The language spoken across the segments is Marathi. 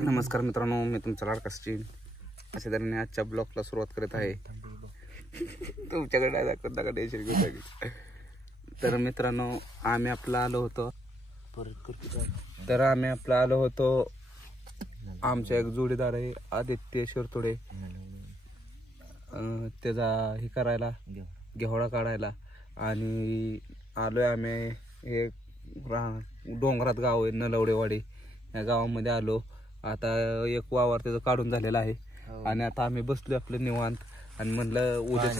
नमस्कार मित्रांनो, मी तुमचा लाडका सचिन अशा तऱ्हेने आजच्या ब्लॉगला सुरुवात करत आहे. तुमच्याकडे तर मित्रांनो, आम्ही आपला आलो होतो आमच्या एक जोडीदार आहे आदित्य शिरतोडे, त्याचा हे करायला घेवडा काढायला. आणि आलोय आम्ही एक डोंगरात गाव आहे नलवडेवाडी, या गावामध्ये आलो. आता एक वावर त्याचं काढून झालेला आहे आणि आता आम्ही बसलो आपलं निवांत. आणि म्हणलं उद्या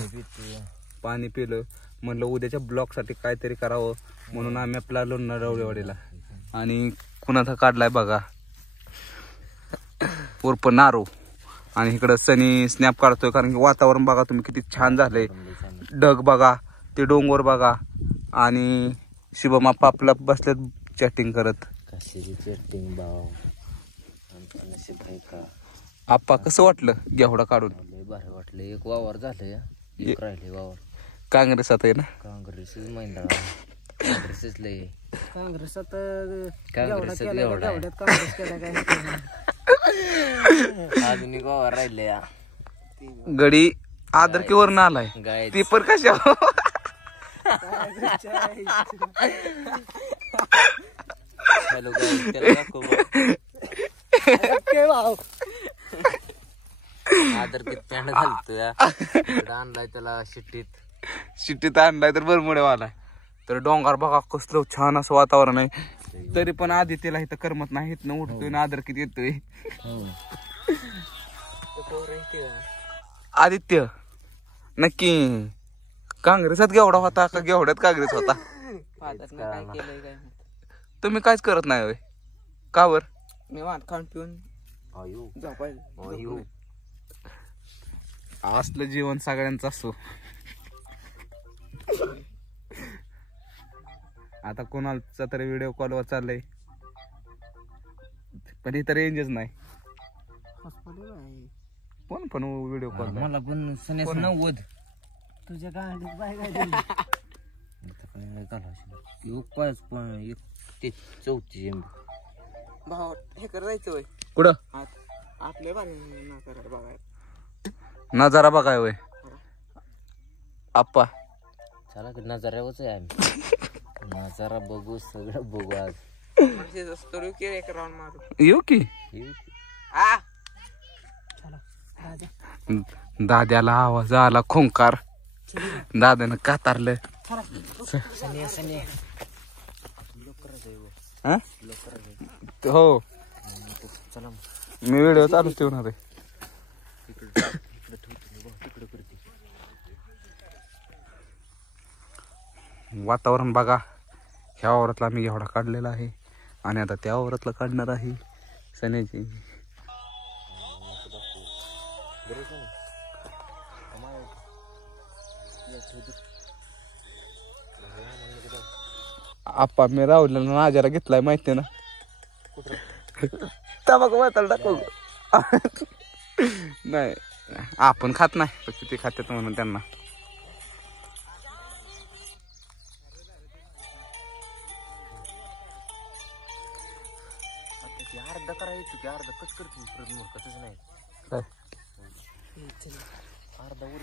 पाणी पिलं, म्हणलं उद्याच्या ब्लॉगसाठी काहीतरी करावं म्हणून आम्ही आपला आलो नलवडेवाडीला. आणि कुणाचा काढलाय बघा, उर्फ नारो. आणि इकडं सनी स्नॅप काढतोय, कारण की वातावरण बघा तुम्ही किती छान झालंय. ढग बघा, ते डोंगर बघा. आणि शुभम आप्पा आपला बसल्यात चॅटिंग करत. आप्पा कसं वाटलं घेवडा काढून? भारी वाटलं. एक वावर झालं, एक राहिले वावर. काँग्रेसात आहे ना? काँग्रेस महिंद्रा काँग्रेसच लय. काँग्रेसात आधुनिक वावर राहिले. गडी आदरकीवरून आलाय गाय ती पण कशा हॅलो गाय, त्याला आदर कित पॅन्ट घालतोय, आणलाय त्याला शिट्टीत आणलाय तर बरमुडे वालाय. तर डोंगर बघा कसलं छान असं वातावरण आहे. तरी पण आदित्यला इथं करमत नाही, इथनं उठतोय ना आदर किती येतोय. आदित्य नक्की काँग्रेसात घेवडा होता का घेवड्यात काँग्रेस होता? तुम्ही काहीच करत नाही होय? का बर? मी वाट खाऊन पिऊन असलं जीवन सगळ्यांचं असो. आता कोणाचा तरी व्हिडिओ कॉलवर चाललंय, पण इथं रेंजच नाही. पण व्हिडिओ कॉल मला पण सनेस 90 तुझ्या गाडीत बाय काय ते 34 MB भाऊ हे करायचं होय. कुठं आपले बघाय नजारा बघाय वय आप्पा? चला की नजाऱ्यावरच आहे आम्ही. नजारा बघू, सगळं बघू. आज एक राऊंड मारू येऊ की? दाद्याला आवाज आला खोंकार, दाद्यानं कातारलं. हो, मी व्हिडिओ चालूच ठेवणार आहे. वातावरण बघा. ह्या वावरातला मी घेवडा काढलेला आहे आणि आता त्या वावरातला काढणार आहे सण्याची. आप्पा मी राहुलला नाजारा घेतलाय माहिती ना? तंबाखू वाचायला टाकू नाही, आपण खात नाही, फक्त ते खात्यात म्हणून त्यांना. अर्धा करायचं की अर्धा कच करतो परत नाही. अर्धा वर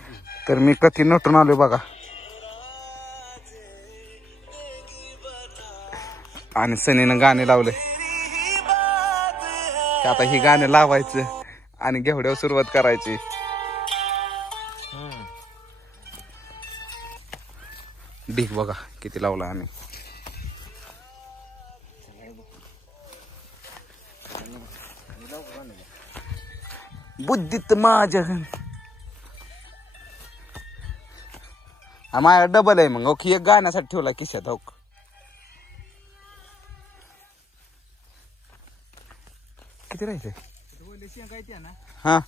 तर मी कधी नटून आलोय बघा. आणि सनीनं गाणे लावले, आता ही गाणे लावायचं आणि घेवड्यावर सुरुवात करायची. ढीक बघा किती लावला. आणि बुद्धीत माझ्या माझ्या डबल आहे मग. ओके, एक गाण्यासाठी ठेवला खिशात. हो किती राहायचे? हा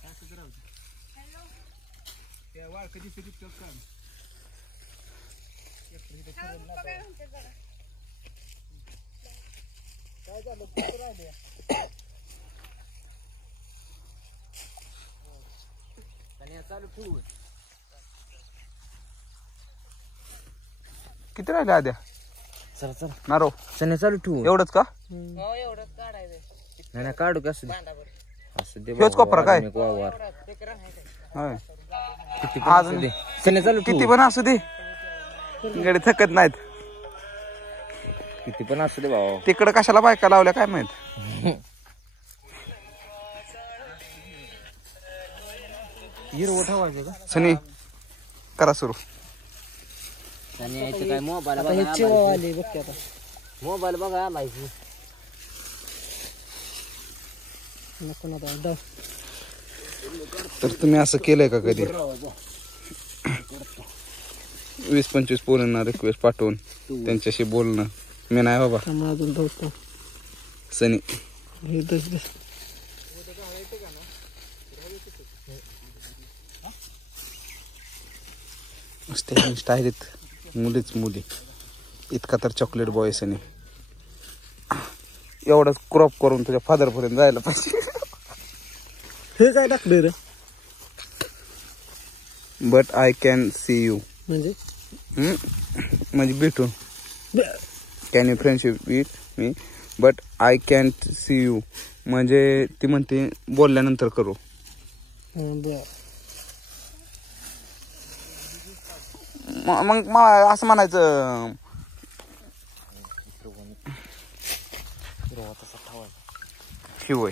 किती राहिले आद्या? चला चला नारो सने चालू ठेवू. एवढंच का? एवढंच काढायचं. नाही काढू की असू दे असू दे ह्योच कोपरा काय? एक वावर. होय. किती पण असू दे. सने चालू ठेवू. किती पण असू दे गडी थकत नाहीत. किती पण असू दे भाऊ. तिकडं कशाला बायका लावल्या काय माहित. हिरवं ठेवायचं का? सनी करा सुरू. आणि यायचं काय मोबाईल मोबाईल बघा आलायची. तर तुम्ही असं केलंय का कधी 20-25 पोरांना रिक्वेस्ट पाठवून त्यांच्याशी बोलणं? मी नाही बाबा. सनी आहेत मुलीच मुली. इतका तर चॉकलेट बॉय सनी. एवढंच क्रॉप करून तुझ्या फादर पर्यंत जायला पाहिजे. हे काय टाकलं रे but I can see you म्हणजे म्हणजे भेटून can you friendship with me but I can't see you म्हणजे ती म्हणते बोलल्यानंतर करू. मग मला असं म्हणायचं शिवय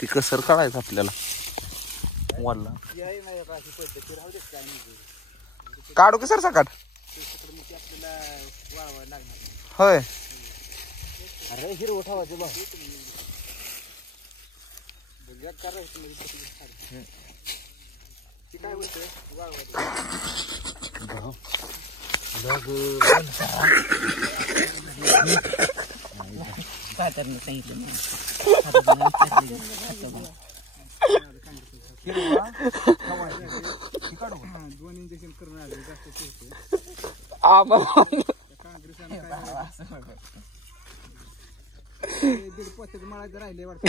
ती कसर काढायचं आपल्याला. वाला काढू की सर सकाट. होय अरे हिरवं ठेवायचं बा. राहिले वाटतं.